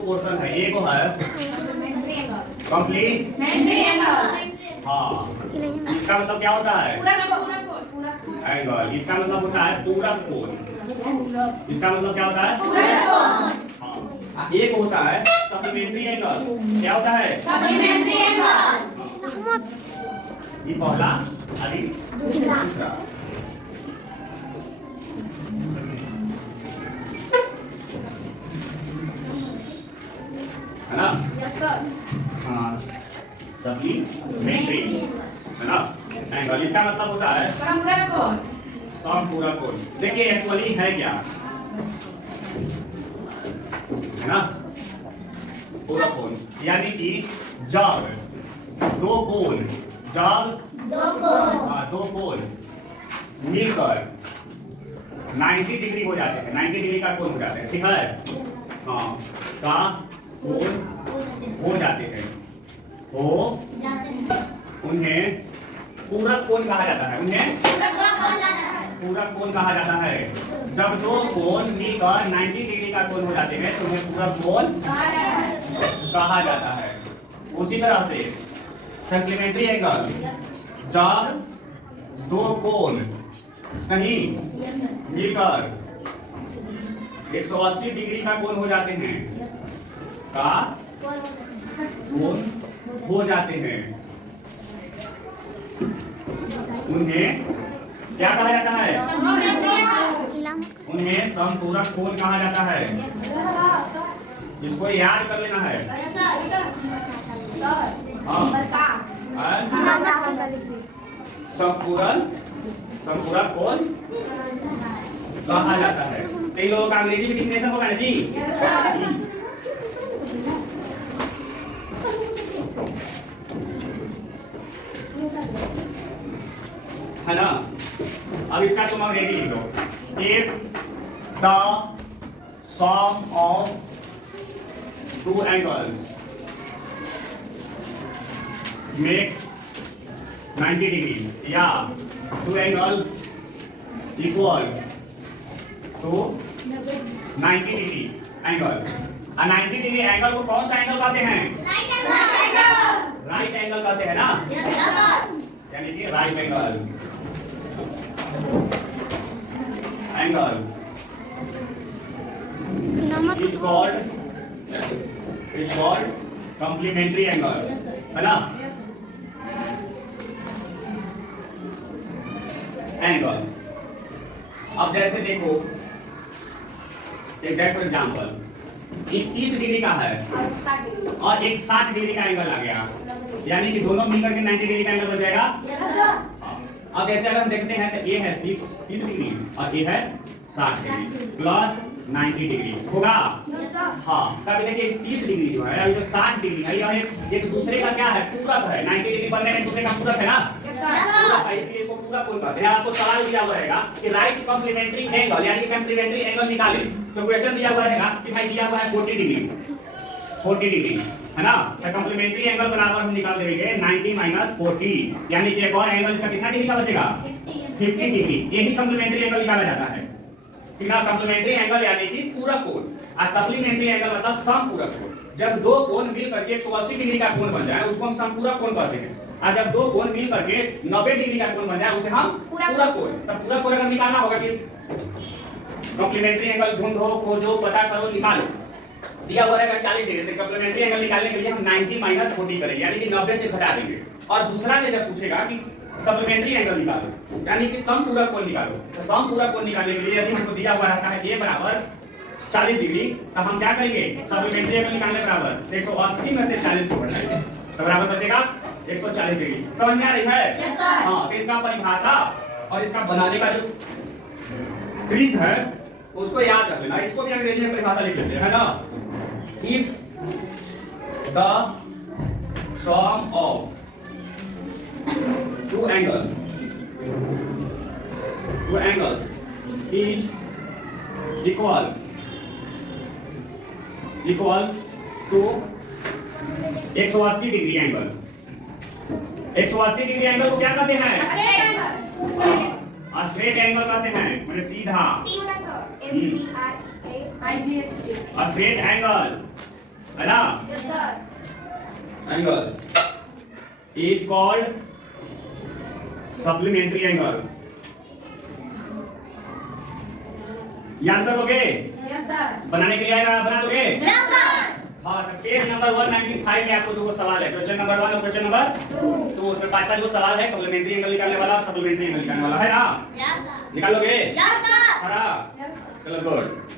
Portion है, एक को है कम्प्लीमेंट्री एंगल। हाँ, इसका मतलब क्या होता है? एंगल। इसका मतलब होता है पूरक कोण। इसका मतलब क्या होता है? हाँ, एक होता है सप्लीमेंट्री एंगल। क्या होता है? Supplementary angle. ये पहला अभी दूसरा। है ना? Yes sir. हाँ, सप्लीमेंट्री है ना एंगल। इसका मतलब होता है समपूरक कोण। समपूरक कोण। देखिए एक्चुअली है क्या, है ना, पूरक कोण यानी कि जब दो कोण दो कोण मिलकर 90 डिग्री हो जाते हैं, 90 डिग्री का कोण हो जाते हैं, ठीक है? हाँ, का कोण हो जाते हैं, उन्हें पूरक कोण कहा जाता है। उन्हें पूरक कोण कहा जाता है। जब दो कोण मिलकर 90 डिग्री का कोण हो जाते हैं तो उन्हें पूरक कोण कहा जाता है। उसी तरह से सप्लीमेंट्री एंगल, जब दो कोण कहीं मिलकर 180 डिग्री का कोण हो जाते हैं, का कोण हो जाते हैं, उन्हें क्या कहा जाता है? उन्हें समपूरक कोण कहा जाता है। इसको याद कर लेना है। समपूरक कोण कहा जाता है। कई लोगों का अंग्रेजी में डिफिनेशन होगा ना जी? है ना? अब इसका तुम अंग्रेजी लिख लो। If the sum of two angles make 90 degree या two angle equal to 90 degree angle. 90 degree angle को कौन सा एंगल कहते हैं? राइट एंगल कहते हैं ना? यानी कि right angle is called complementary angle, है ना? एंगल्स। अब जैसे देखो एक फॉर एग्जांपल, 30 डिग्री का है और एक 60 डिग्री का एंगल आ गया, यानी कि दोनों मिलकर के 90 डिग्री का एंगल बन जाएगा। अब जैसे अगर हम देखते हैं तो ये है 30 डिग्री और ये है 60 डिग्री प्लस 90 डिग्री होगा। हाँ, तब देखिए 30 डिग्री जो है अभी जो 60 डिग्री है यह एक दूसरे का क्या है? पूरक है। 90 डिग्री बनने में दूसरे का पूरक है ना? इसलिए इसको पूरक कोण कहते हैं। आपको सवाल दिया हुआ रहेगा कि राइट कॉम्प्लीमेंट्री एंगल यानी कि कॉम्प्लीमेंट्री एंगल निकालें, तो क्वेश्चन दिया हुआ रहेगा कि भाई दिया हुआ है 40 डिग्री है ना? तो कॉम्प्लीमेंट्री एंगल बराबर हम निकाल देंगे 90 माइनस 40, यानी कि एक और एंगल इसका कितना डिग्री का बचेगा? 50 डिग्री। यही कॉम्प्लीमेंट्री एंगल निकाला जाता है। ठीक है, कॉम्प्लीमेंट्री एंगल यानी कि पूरक कोण और सप्लीमेंट्री एंगल मतलब समपूरक कोण। जब दो कोण मिलकर के 180 डिग्री का कोण बन जाए उसको हम समपूरक कोण कहते हैं, और जब दो कोण मिलकर के 90 डिग्री का कोण बन जाए उसे हम पूरक कोण। तब पूरक कोण अगर निकालना होगा कि कॉम्प्लीमेंट्री एंगल ढूंढो, खोजो, पता करो, निकालो। दिया हुआ रहेगा 40 डिग्री, तो कॉम्प्लीमेंट्री एंगल निकालने के लिए हम 90 माइनस 40 करेंगे, यानी कि 90 से घटा देंगे। और दूसरा में जब पूछेगा कि सप्लीमेंट्री एंगल निकालो यानी कि समपूरक कोण निकालो, तो समपूरक कोण निकालने के लिए यदि हमको दिया हुआ रहता है a बराबर 40 डिग्री, तो हम क्या करेंगे? सप्लीमेंट्री एंगल निकालने बराबर 180 में से 40 को घटाएंगे तो बराबर बचेगा 140 डिग्री। समझ में आ रही है? Yes sir. हाँ, तो इसका परिभाषा और इसका बनाने का जो ट्रिक है उसको याद रख लेना। इसको भी अंग्रेजी में परिभाषा लिख लेते हैं, है ना? If the sum of two angles is equal to 180 degree angle. 180 degree angle को क्या कहते हैं? स्ट्रेट एंगल कहते हैं, मतलब सीधा। स्ट्रेट एंगल है ना? Angle is called supplementary angle. याद कर लोगे? बनाने के लिए आएगा, बना लोगे? हाँ, तो पेज नंबर 195 में आपको दो सवाल है, क्वेश्चन नंबर 1 और क्वेश्चन नंबर 2। उसमें 5 सवाल है, कॉम्प्लीमेंट्री एंगल निकालने वाला, सप्लीमेंट्री एंगल निकालने वाला, है ना? निकाल लोगे? चलो गुड।